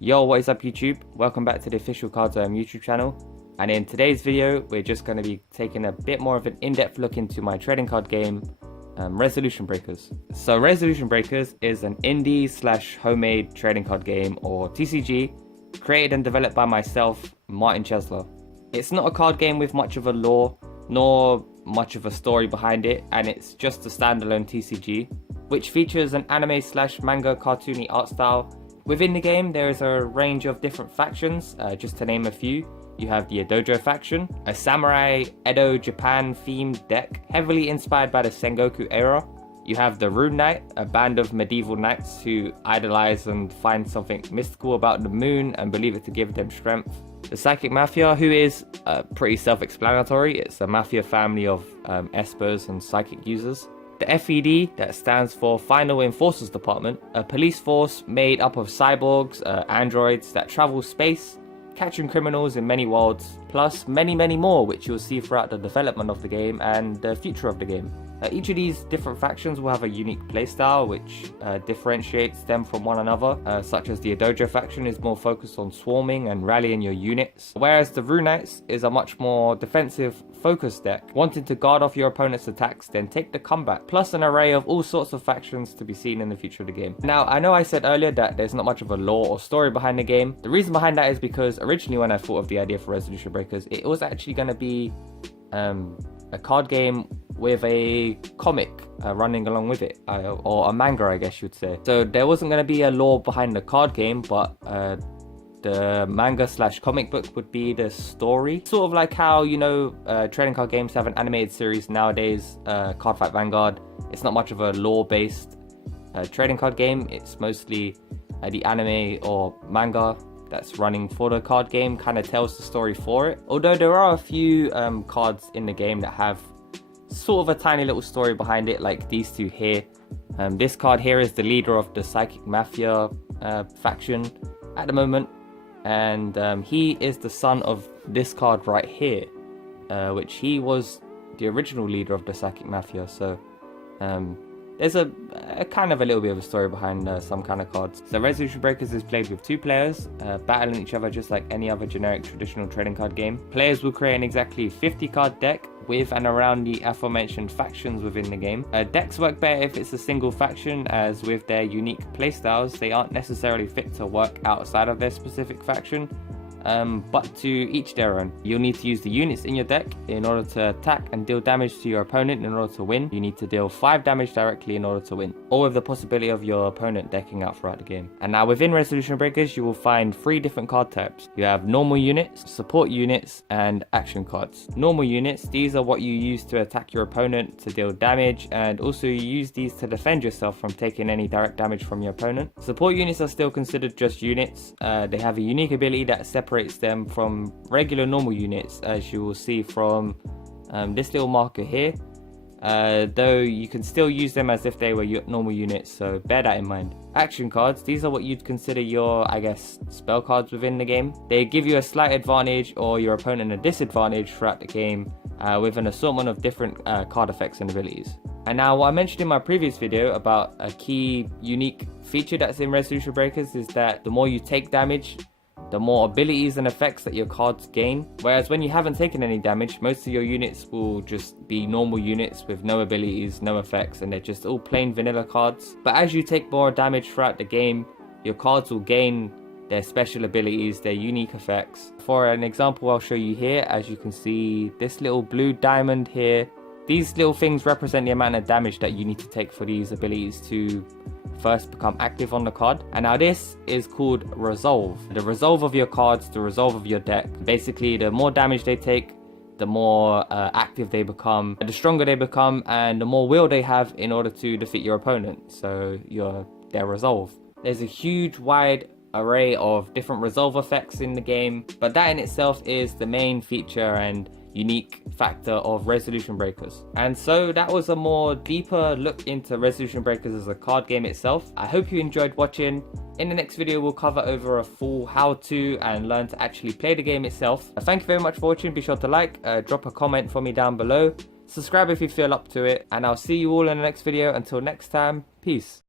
Yo, what is up YouTube? Welcome back to the official Cardgame YouTube channel. And in today's video, we're just going to be taking a bit more of an in-depth look into my trading card game, Resolution Breakers. So Resolution Breakers is an indie/homemade trading card game, or TCG, created and developed by myself, Martin Chesler. It's not a card game with much of a lore, nor much of a story behind it, and it's just a standalone TCG, which features an anime/manga cartoony art style. Within the game, there is a range of different factions, just to name a few. You have the Dojo faction, a samurai Edo Japan themed deck, heavily inspired by the Sengoku era. You have the Rune Knight, a band of medieval knights who idolize and find something mystical about the moon and believe it to give them strength. The Psychic Mafia, who is pretty self-explanatory. It's a mafia family of espers and psychic users. The FED, that stands for Final Enforcers Department, a police force made up of cyborgs, androids that travel space, catching criminals in many worlds, plus many more, which you'll see throughout the development of the game and the future of the game. Each of these different factions will have a unique playstyle which differentiates them from one another, such as the Dojo faction is more focused on swarming and rallying your units, whereas the Rune Knights is a much more defensive focused deck, wanting to guard off your opponent's attacks then take the comeback, plus an array of all sorts of factions to be seen in the future of the game. Now, I know I said earlier that there's not much of a lore or story behind the game. The reason behind that is because originally when I thought of the idea for Resolution Breakers, it was actually going to be a card game with a comic running along with it, or a manga, I guess you'd say. So there wasn't going to be a lore behind the card game, but the manga/comic book would be the story. Sort of like how, you know, trading card games have an animated series nowadays, Cardfight Vanguard. It's not much of a lore-based trading card game. It's mostly the anime or manga that's running for the card game kind of tells the story for it. Although there are a few cards in the game that have sort of a tiny little story behind it, like these two here. This card here is the leader of the Psychic Mafia faction at the moment, and he is the son of this card right here, which he was the original leader of the Psychic Mafia. So there's a kind of a little bit of a story behind some kind of cards. So Resolution Breakers is played with two players, battling each other just like any other generic traditional trading card game. Players will create an exactly 50 card deck with and around the aforementioned factions within the game. Decks work better if it's a single faction, as with their unique playstyles, they aren't necessarily fit to work outside of their specific faction. But to each their own. You'll need to use the units in your deck in order to attack and deal damage to your opponent in order to win. You need to deal 5 damage directly in order to win, or with the possibility of your opponent decking out throughout the game. And now within Resolution Breakers, you will find 3 different card types. You have normal units, support units, and action cards. Normal units, these are what you use to attack your opponent to deal damage, and also you use these to defend yourself from taking any direct damage from your opponent. Support units are still considered just units. They have a unique ability that separates them from regular normal units, as you will see from this little marker here, though you can still use them as if they were normal units, so bear that in mind. Action cards, these are what you'd consider your, I guess, spell cards within the game. They give you a slight advantage or your opponent a disadvantage throughout the game, with an assortment of different card effects and abilities. And now, what I mentioned in my previous video about a key unique feature that's in Resolution Breakers is that the more you take damage, the more abilities and effects that your cards gain. Whereas when you haven't taken any damage, most of your units will just be normal units with no abilities, no effects, and they're just all plain vanilla cards. But as you take more damage throughout the game, your cards will gain their special abilities, their unique effects. For an example, I'll show you here. As you can see, this little blue diamond here, these little things represent the amount of damage that you need to take for these abilities to first become active on the card. And now this is called resolve. The resolve of your cards, the resolve of your deck. Basically, the more damage they take, the more active they become, the stronger they become, and the more will they have in order to defeat your opponent. So their resolve. There's a huge wide array of different resolve effects in the game, but that in itself is the main feature and unique factor of Resolution Breakers. And so that was a more deeper look into Resolution Breakers as a card game itself. I hope you enjoyed watching. In the next video, we'll cover over a full how-to and learn to actually play the game itself. Thank you very much for watching. Be sure to like, drop a comment for me down below, subscribe if you feel up to it, and I'll see you all in the next video. Until next time, peace.